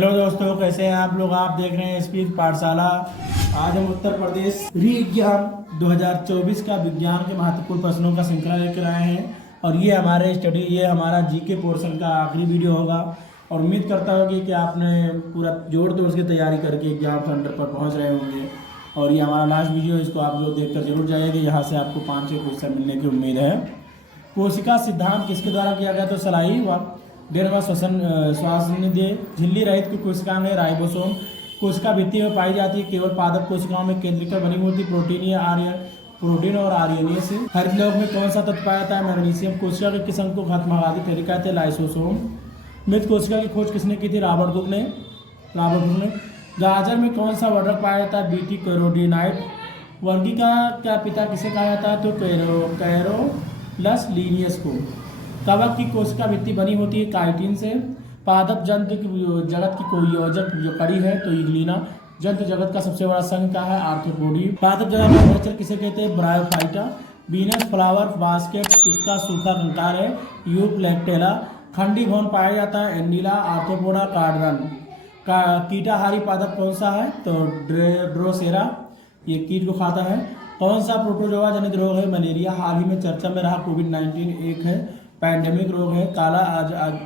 Hello दोस्तों, कैसे हैं आप लोग। आप देख रहे हैं स्पीच पाठशाला। आज हम उत्तर प्रदेश विज्ञान 2024 का विज्ञान के महत्वपूर्ण प्रश्नों का श्रृंखला लेकर आए हैं। और ये हमारा जीके पोर्शन का आखिरी वीडियो होगा। और उम्मीद करता हूँ कि आपने पूरा जोर तोड़ की तैयारी करके एग्जाम सेंटर पर पहुँच रहे होंगे। और ये हमारा लास्ट वीडियो, इसको आप लोग देखकर जरूर जाइएगा। यहाँ से आपको 5-6 क्वेश्चन मिलने की उम्मीद है। कोशिका सिद्धांत किसके द्वारा किया गया? तो सलाई व डेढ़वा श्वासनिधि झिल्ली रहित की कोशिकाएं है राइबोसोम। कोशिका भित्ति में पाई जाती है केवल पादप कोशिकाओं में केंद्रीय बनी होती प्रोटीन और आर्यनीय से। हरित लौह में कौन सा तत्व पाया जाता है? मैग्नीशियम। कोशिका के किस अंग को खात्मवादी थैली कहते हैं? लाइसोसोम। मृत कोशिका की खोज किसने की थी? रॉबर्ट हुक ने। गाजर में कौन सा वर्णक पाया जाता है? BT carotenoid. वर्गीका का पिता किसे कहा जाता है? तो कैरोलस लीनियस को। कवक की कोशिका भित्ति बनी होती है काइटिन से। पादप जंतु जगत की कोई योजक जो कड़ी है तो इग्लिना। जंतु जगत का सबसे बड़ा संघ क्या है? आर्थ्रोपोडी। पादप जगत का भ्रमणचर किसे कहते हैं? ब्रायोफाइटा। वीनस फ्लावर बास्केट किसका सूखा कंकाल है? यूप्लेक्टेला। खंडी घोन पाया जाता है? एंडिला। आर्थ्रोपोडा कार्डन। कीटाहारी पादप कौन सा है? तो ड्रोसेरा, ये कीट को खाता है। कौन सा प्रोटोजोआ जनित रोग है? मलेरिया। हाल ही में चर्चा में रहा कोविड-19 एक है पैंडेमिक रोग है। काला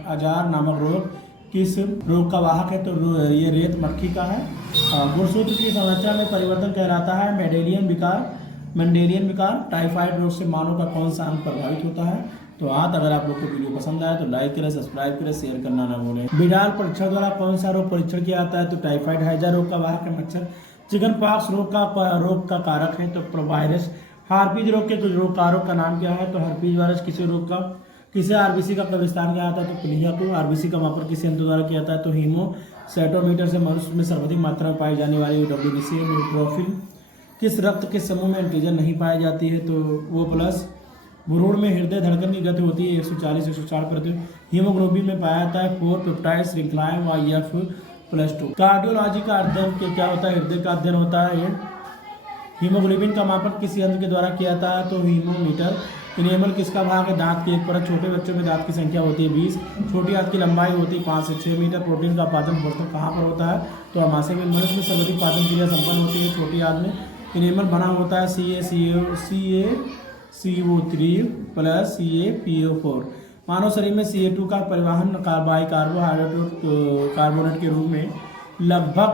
आजार नामक रोग किस रोग का वाहक है? तो ये रेत मक्खी का है। गुणसूत्र की संरचना में परिवर्तन कहलाता है मेंडेलियन विकार। टाइफाइड रोग से मानव का कौन सा अंग प्रभावित होता है? तो अगर आप लोग को वीडियो पसंद आए तो लाइक करें, सब्सक्राइब करें, शेयर करना ना भूलें। बिडाल परीक्षण द्वारा कौन सा रोग परीक्षण किया जाता है? तो टाइफाइड। हैजा रोग का वाहक है मच्छर। चिकन पॉक्स रोग का कारक है तो वायरस। हार्पीज रोग के कुछ रोग कारक का नाम क्या है? तो हर्पीज वायरस। किसे आरबीसी का कब्रिस्तान किया जाता है? तो प्लीहा को। आरबीसी का मापन किस यंत्र द्वारा किया जाता है? तो हीमोसेटोमीटर से। मनुष्य में सर्वाधिक मात्रा में पाई जाने वाली डब्ल्यूबीसी न्यूट्रोफिल। किस रक्त के समूह में एंटीजन नहीं पाई जाती है? तो वो प्लस। भ्रूण में हृदय धड़कन की गति होती है 140-160 प्रति। हीमोग्लोबिन में पाया जाता है 4 पेप्टाइड श्रृंखलाएं YF+2। कार्डियोलॉजी का अध्ययन क्या होता है? हृदय का अध्ययन होता है। हीमोग्लोबिन का मापन किस यंत्र के द्वारा किया जाता है? तो हीमोमीटर। इनेमल किसका भाग है? दांत की एक परत। छोटे बच्चों में दांत की संख्या होती है 20। छोटी दांत की लंबाई होती है 5 से 6 मीटर। प्रोटीन का पाचन बर्तन कहाँ पर होता है? तो अमाशय में। मनुष्य में सर्वाधिक पाचन क्रिया संपन्न होती है छोटी आंत में। इनेमल बना होता है CaCO3 + CaPO4। मानव शरीर में Ca2 का परिवहन कार्बोनेट के रूप में लगभग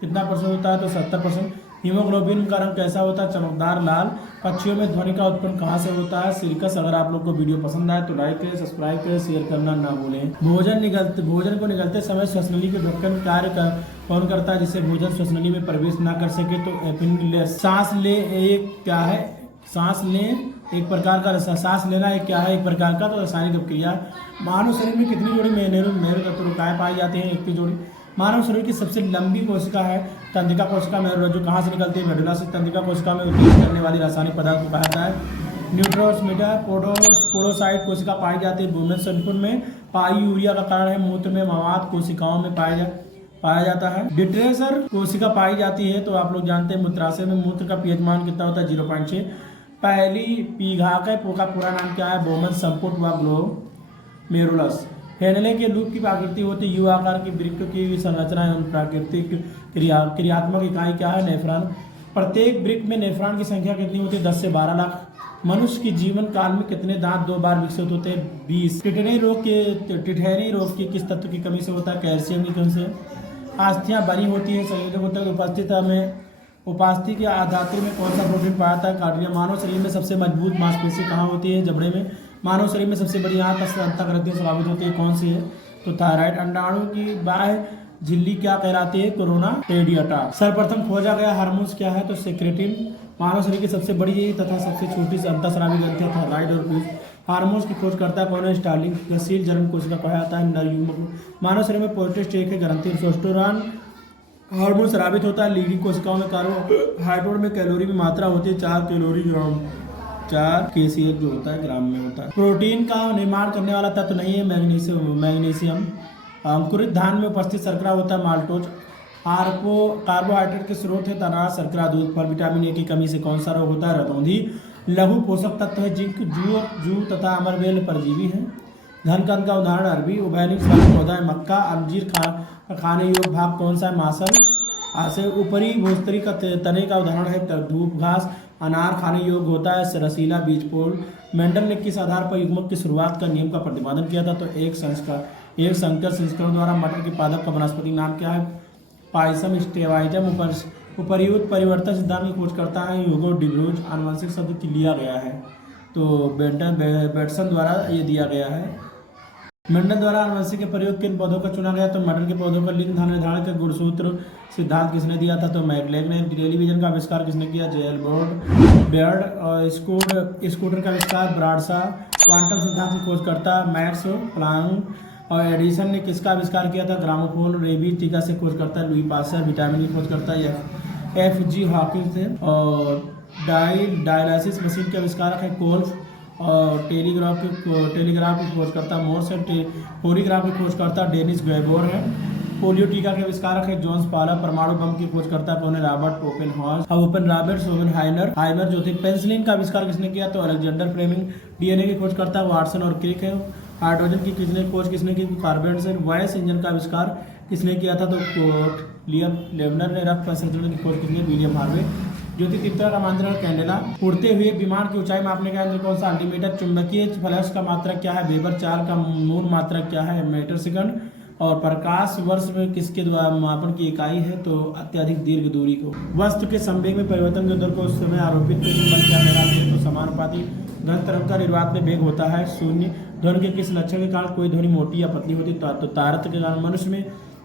कितना % होता है? तो 70%। हीमोग्लोबिन का रंग कैसा होता है? चमकदार लाल। पक्षियों में ध्वनि का उत्पन्न कहाँ से होता है? सिरकस। अगर आप लोग को वीडियो पसंद आए तो लाइक करें, सब्सक्राइब करें, शेयर करना ना भूलें। भोजन को निगलते समय श्वसनली के ढक्कन कार्य कौन करता है जिससे भोजन श्वसनली में प्रवेश ना कर सके? तो एपिनिलेस। सांस लेना एक प्रकार का तो रासायनिक अपक्रिया। मानव शरीर में कितनी जोड़ी मेरुदंडकाएं पाई जाती हैं? 1 जोड़ी। मानव शरीर की सबसे लंबी कोशिका है तंत्रिका कोशिका। मेरुरज्जु कहाँ से निकलती है? मेडुला से। तंत्रिका कोशिका में उत्पन्न करने वाली रासायनिक पदार्थ को कहा जाता है न्यूरोट्रांसमीटर। पोडोसाइट कोशिका पाई जाती है वुमेन संकुल में। पाईयूरिया का कारण है मूत्र में मवाद कोशिकाओं में पाया जाता है। डिट्रेसर कोशिका पाई जाती है तो आप लोग जानते हैं मूत्राशय में। मूत्र का पीएच मान कितना होता है? 0.6। पहली पीघाकय का पूरा नाम क्या है? बोमन संपुट व ग्लोमेरुलस। हेनले के लूप की आकृति होती है यू आकार की। वृक्क की संरचना एवं प्राकृतिक क्रियात्मक इकाई क्या है? नेफ्रॉन। प्रत्येक वृक्क में नेफ्रॉन की संख्या कितनी होती है? 10 से 12 लाख। मनुष्य की जीवन काल में कितने दांत 2 बार विकसित होते हैं? 20। टिटनी रोग के किस तत्व की कमी से होता है? कैल्शियम की कमी से। अस्थियां बनी होती है संयोजक होता है उपस्थिति के धातु में कौन सा प्रोटीन पाया जाता है? कार्डिया। मानव शरीर में सबसे मजबूत मांसपेशी कहाँ होती है? जबड़े में। मानव शरीर में सबसे बड़ी अंतःग्रंथियां स्वाभाविक होती है कौन सी है? तो थायराइड। अंडाणु की बाह्य झिल्ली क्या कहलाती है? Corona radiata. सर्वप्रथम खोजा गया हार्मोन्स क्या है? तो सेक्रेटिन। मानव शरीर की सबसे बड़ी तथा सबसे छोटी अंतःस्रावी ग्रंथियां थायराइड और पीयूष। हार्मोन्स की खोज करता है कौन है? स्टार्लिंग। गतिशील जन्म कोशिका कहा जाता है नर युग्मक। मानव शरीर में प्रोस्टेट एक है ग्रंथि। टेस्टोस्टेरोन हार्मोन स्रावित होता है लीडिंग कोशिकाओं में। कार्बोहाइड्रेट में कैलोरी की मात्रा होती है 4 कैलोरी ग्राम। 4 kcal जो होता है ग्राम में होता है। प्रोटीन का निर्माण करने वाला तत्व नहीं है मैग्नीशियम। अंकुरित धान में उपस्थित शर्करा होता है माल्टोज। कार्बोहाइड्रेट के स्रोत है अनाज, शर्करा, दूध, फल। विटामिन ए की कमी से कौन सा रोग होता है? रतौंधी। लघु पोषक तत्व है जिंक, जू तथा अमरबेल परजीवी है। धन कण का उदाहरण अरबी। उभयनिक फल पौधा है मक्का। अंजीर खाने योग्य भाग कौन सा है? मासल। आसे ऊपरी भूस्तरी का तने का उदाहरण है धूप घास। अनार खाने योग्य होता है रसीला बीज पोल। मेंडल ने किस आधार पर युग्मक की शुरुआत का नियम का प्रतिपादन किया था? तो एक संकर संस्करण द्वारा मटर के पादप का वनस्पति नाम क्या है? पाइसम स्टेवाइजम। उपर्युक्त परिवर्तन सिद्धांत की खोज करता है ह्यूगो डिब्रूज। आनुवंशिक शब्द की लिया गया है तो बेटसन द्वारा ये दिया गया है। मेंडल द्वारा आनुवंशिक के प्रयोग किन पौधों का चुना गया? तो मटर के पौधों का लिंग निर्धारण का गुणसूत्र सिद्धांत किसने दिया था? तो मैकलेग ने। टेलीविजन का आविष्कार किसने किया? JL Baird. और स्कूटर का आविष्कार ब्राडशा। क्वांटम सिद्धांत की खोज करता मैक्स प्लांक। और एडिसन ने किसका आविष्कार किया था? ग्रामोफोन। रेबीज टीका से खोज करता लुई पास्चर। विटामिन की खोज करता है एफ.जी. हॉकिंस थे। और डायलिसिस मशीन के आविष्कारक है कोल्फ। और टेलीग्राफ की खोज करता मोर्स है। पोलीग्राफ की खोज करता डेनिस गैबोर है। पोलियो टीका के आविष्कारक है जॉन्स पालर। परमाणु बम की खोज करता है रॉबर्ट ओपेनहाइमर जो थे। पेंसिलिन का आविष्कार किसने किया? तो अलेक्जेंडर फ्लेमिंग। डीएनए की खोज करता है वाटसन और क्रिक है। हाइड्रोजन की खोज किसने की? कार्बन से। वॉयस इंजन का आविष्कार किसने किया था? तो लियम लेवनर ने। रक्त संचलन की खोज किसने? William Harvey. ज्योति तीव्रता का मानदंड कैंडेला। उड़ते हुए विमान की ऊंचाई मापने का यंत्र कौन सा? अल्टीमीटर। चुंबकीय फ्लक्स का मात्रक क्या है? वेबर। चाल का मूल मात्रक क्या है? Metre second. और प्रकाश वर्ष में किसके द्वारा मापन की इकाई है? तो अत्यधिक दीर्घ दूरी को। वस्तु के संवेग में परिवर्तन के दर को उस समय आरोपित क्या कहलाते हैं? तो समानुपाती। ध्वनि तरंग का निर्वात में वेग होता है शून्य। ध्वनि के किस लक्षण के कारण कोई ध्वनि मोटी या पतली होती है? तो तारतम्य के कारण। मनुष्य में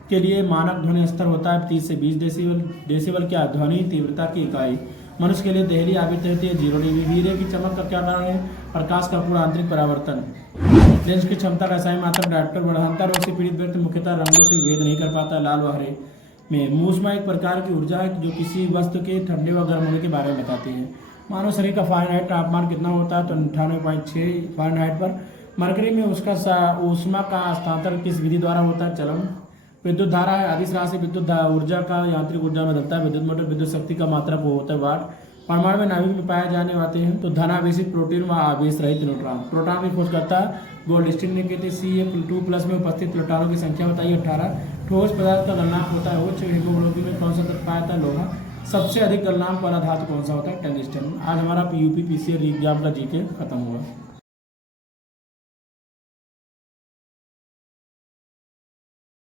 के लिए मानक ध्वनि स्तर होता है 30 से 20 डेसिबल। डेसिबल क्या? ध्वनि तीव्रता की इकाई। मनुष्य के लिए देहली आवृत्ति रहती है 0 dB। हीरे की चमक का क्या कारण है? प्रकाश का पूर्ण आंतरिक परावर्तन। लेंस की क्षमता रासायनिक मात्रा डायरेक्टर। बढ़ांता रोग से पीड़ित व्यक्ति मुख्यतः रंगों से भेद नहीं कर पाता लाल व हरे में। मूसमा एक प्रकार की ऊर्जा है जो किसी वस्तु के ठंडे व गर्म होने के बारे में बताती है। मानव शरीर का फ़ारेनहाइट तापमान कितना होता है? तो 98.6 फ़ारेनहाइट पर। मरकरी में उसका ऊष्मा का हस्तांतरण किस विधि द्वारा होता है? चलन। विद्युत धारा है अधिस राशि विद्युत ऊर्जा का यांत्रिक ऊर्जा में बदलता है। विद्युत मोटर विद्युत शक्ति का मात्रक वो होता है वाट। परमाणु में नाभिक में पाए जाने वाले हैं तो धनावेशित प्रोटीन व आवेश रहित न्यूट्रॉन। प्रोटॉन की खोज करता है गोल्डस्टीन ने की थी। Ca2+ में उपस्थित प्रोटॉनों की संख्या बताइए 18। ठोस पदार्थ का गलनांक होता है उच्च। हीमोग्लोबिन में कौन सा तत्व पाया जाता है? लोहा। सबसे अधिक गलनांक वाला धातु कौन सा होता है? टंगस्टन। आज हमारा यूपी पीसीआर एग्जाम का जीके खत्म हुआ।